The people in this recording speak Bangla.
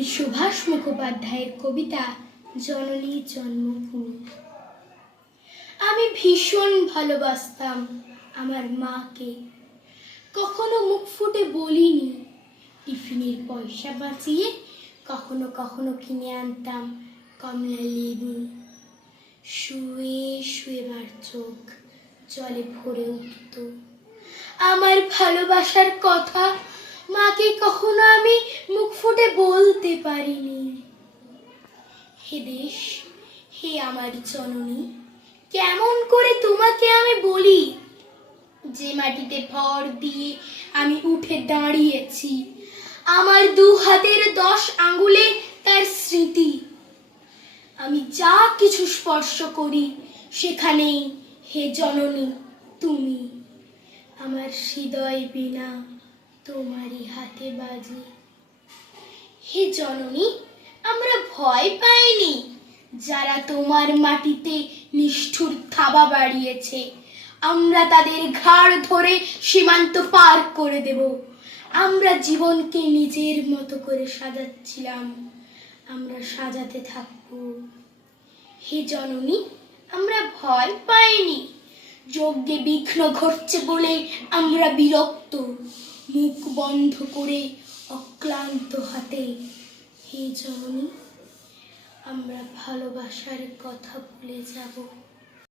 কবি সুভাষ মুখোপাধ্যায়ের কবিতা জননী জন্মভূমি। আমি ভীষণ ভালোবাসতাম আমার মাকে, কখনো মুখ ফুটে বলিনি। টিফিনের পয়সা বাঁচিয়ে কখনো কখনো কিনে আনতাম কমলা লেবু। শুয়ে শুয়ে মার চোখ জলে ভরে উঠত। আমার ভালোবাসার কথা মাকে কখনো আমি মুখ ফুটে বলতে পারিনি। হে দেশ, হে আমার জননী, কেমন করে তোমাকে আমি বলি? যে মাটিতে ভর দিয়ে আমি উঠে দাঁড়িয়েছি, আমার 2 হাতের 10 আঙ্গুলে তার স্মৃতি। আমি যা কিছু স্পর্শ করি সেখানেই হে জননী তুমি। আমার হৃদয় বীণা তোমারই হাতে বাজে। হে জননী, আমরা ভয় পাইনি যারা তোমার মাটিতে নিষ্ঠুর থাবা বাড়িয়েছে। আমরা তাদের ঘাড় ধরে সীমান্ত পার করে দেব। আমরা জীবনকে নিজের মতো করে সাজাচ্ছিলাম, আমরা সাজাতে থাকবো। হে জননী, আমরা ভয় পাইনি। যজ্ঞে বিঘ্ন ঘটছে বলে আমরা বিরক্ত, মুখ বন্ধ করে অক্লান্ত হাতে। হে জননী, আমরা ভালোবাসার কথা ভুলে যাব।